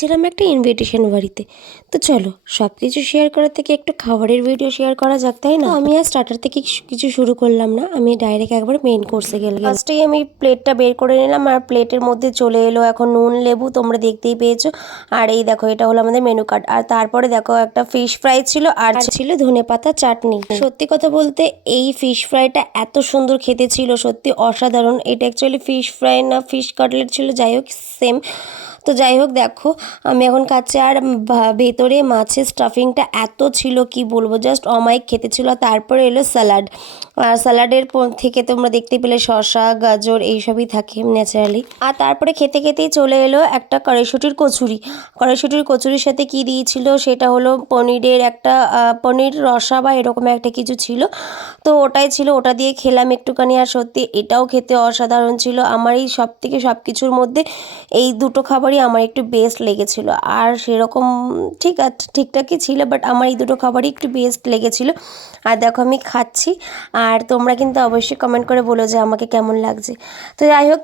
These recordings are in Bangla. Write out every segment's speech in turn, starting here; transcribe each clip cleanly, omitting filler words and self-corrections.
যাচ্ছিলাম একটা ইনভিটেশন বাড়িতে। তো চলো সব কিছু শেয়ার করার থেকে একটু খাবারের ভিডিও শেয়ার করা যাক, তাই না? আমি আর স্টার্টার থেকে কিছু শুরু করলাম না, আমি ডাইরেক্ট একবার মেন কোর্সে গেলাম। ফার্স্টেই আমি প্লেটটা বের করে নিলাম আর প্লেটের মধ্যে চলে এলো এখন নুন লেবু, তোমরা দেখতেই পেয়েছো। আর এই দেখো এটা হলো আমাদের মেনু কার্ড। আর তারপরে দেখো একটা ফিশ ফ্রাই ছিল আর ছিল ধনেপাতা চাটনি। সত্যি কথা বলতে এই ফিশ ফ্রাইটা এত সুন্দর খেতে ছিল, সত্যি অসাধারণ। এটা অ্যাকচুয়ালি ফিশ ফ্রাই না ফিশ কাটলেট ছিল, যাই হোক সেম। তো যাই হোক দেখো আমি এখন খাচ্ছি আর ভেতরে মাছের স্টাফিংটা এত ছিল কি বলবো, জাস্ট অমায়িক খেতে ছিল। তারপরে এলো স্যালাড, আর স্যালাডের থেকে তোমরা দেখতে পেলে শসা গাজর এইসবই থাকে ন্যাচারালি। আর তারপরে খেতে খেতেই চলে এলো একটা কড়াইশুঁটির কচুরি। কড়াইশুঁটির কচুরির সাথে কি দিয়েছিল সেটা হলো পনিরের একটা পনির রসা বা এরকম একটা কিছু ছিল। তো ওটাই ছিল, ওটা দিয়ে খেলাম একটুখানি। আর সত্যি এটাও খেতে অসাধারণ ছিল। আমার এই সব থেকে সব কিছুর মধ্যে এই দুটো খাবারই আমার একটু বেস্ট লেগেছিল। আর সেরকম ঠিকঠাকই ছিল, বাট আমার এই দুটো খাবারই একটু বেস্ট লেগেছিল। আর দেখো আমি খাচ্ছি, আর তোমরা কিন্তু অবশ্যই কমেন্ট করে বলো যে আমাকে কেমন লাগছে। তো যাই হোক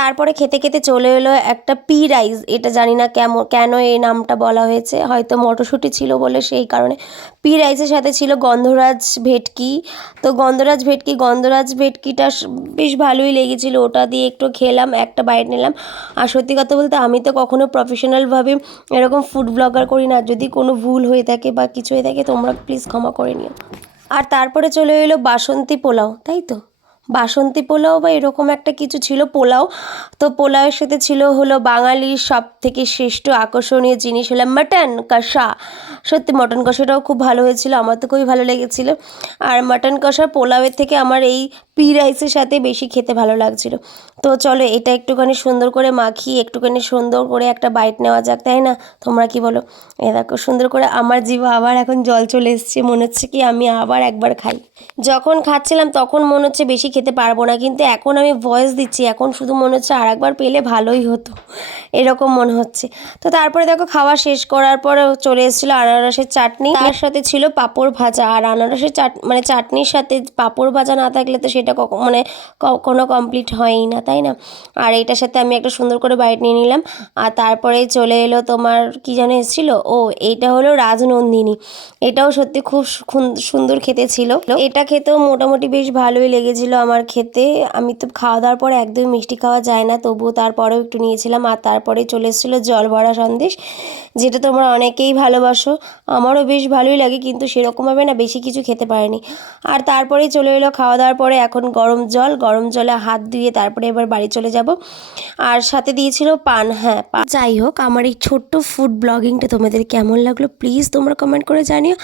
তারপরে খেতে খেতে চলে এলো একটা পি রাইস। এটা জানি না কেন এই নামটা বলা হয়েছে, হয়তো মটরশুঁটি ছিল বলে সেই কারণে। পি রাইসের সাথে ছিল গন্ধরাজ ভেটকি। তো গন্ধরাজ ভেটকিটা বেশ ভালোই লেগেছিলো, ওটা দিয়ে একটু খেলাম, একটা বাইট নিলাম। আর সত্যি কথা বলতে আমি তো কখনো প্রফেশনালভাবে এরকম ফুড ব্লগার করি না, যদি কোনো ভুল হয়ে থাকে বা কিছু হয়ে থাকে তোমরা প্লিজ ক্ষমা করে নিও। আর তারপরে চলে এলো বাসন্তী পোলাও, তাই তো বাসন্তী পোলাও বা এরকম একটা কিছু ছিল পোলাও। তো পোলাওয়ের সাথে ছিল হলো বাঙালির সব থেকে শ্রেষ্ঠ আকর্ষণীয় জিনিস হলো মাটন কষা। সত্যি মটন কষাটাও খুব ভালো হয়েছিল, আমার তো খুবই ভালো লেগেছিল। আর মাটন কষার পোলাওয়ের থেকে আমার এই পি রাইসের সাথে বেশি খেতে ভালো লাগছিল। তো চলো এটা একটুখানি সুন্দর করে মাখিয়ে একটুখানি সুন্দর করে একটা বাইট নেওয়া যাক, তাই না? তোমরা কি বলো? এ দেখো সুন্দর করে আমার জিভে আবার এখন জল চলে এসছে, মনে হচ্ছে কি আমি আবার একবার খাই। যখন খাচ্ছিলাম তখন মনে হচ্ছে বেশি খেতে পারবো না, কিন্তু এখন আমি ভয়েস দিচ্ছি, এখন শুধু মনে হচ্ছে আর একবার পেলে ভালোই হতো, এরকম মনে হচ্ছে। তো তারপরে দেখো খাওয়া শেষ করার পর চলে এসেছিলো আনারসের চাটনি, তার সাথে ছিল পাঁপড় ভাজা। আর আনারসের চাটনির সাথে পাঁপড় ভাজা না থাকলে তো সেটা কখনো কমপ্লিট হয়ই না, তাই না? আর এইটার সাথে আমি একটা সুন্দর করে বাইট নিয়ে নিলাম। আর তারপরে চলে এলো তোমার কি যেন এসেছিলো, এইটা হলো রাজনন্দিনী। এটাও সত্যি খুব সুন্দর খেতে ছিল। এটা খেতেও মোটামুটি বেশ ভালোই লেগেছিল আমার খেতে। আমি তো খাওয়া দাওয়ার পর একদমই মিষ্টি খাওয়া যায় না, তবুও তারপরেও একটু নিয়েছিলাম। আর তারপরে চলে এসেছিলো জল ভরা সন্দেশ, যেটা তোমরা অনেকেই ভালোবাসো, আমারও বেশ ভালোই লাগে, কিন্তু সেরকমভাবে না বেশি কিছু খেতে পারিনি। আর তারপরেই চলে এলো খাওয়া দাওয়ার পরে এখন গরম জলে হাত ধুয়ে তারপরে এবার বাড়ি চলে যাব। আর সাথে দিয়েছিল পান। হ্যাঁ যাই হোক আমার এই ছোট্ট ফুড ব্লগিংটা তোমাদের কেমন লাগলো প্লিজ তোমরা কমেন্ট করে জানিও।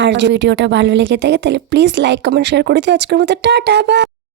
আর যদি ভিডিওটা ভালো লেগে থাকে তাহলে প্লিজ লাইক কমেন্ট শেয়ার করে দিও। আজকের মতো টাটা বাই।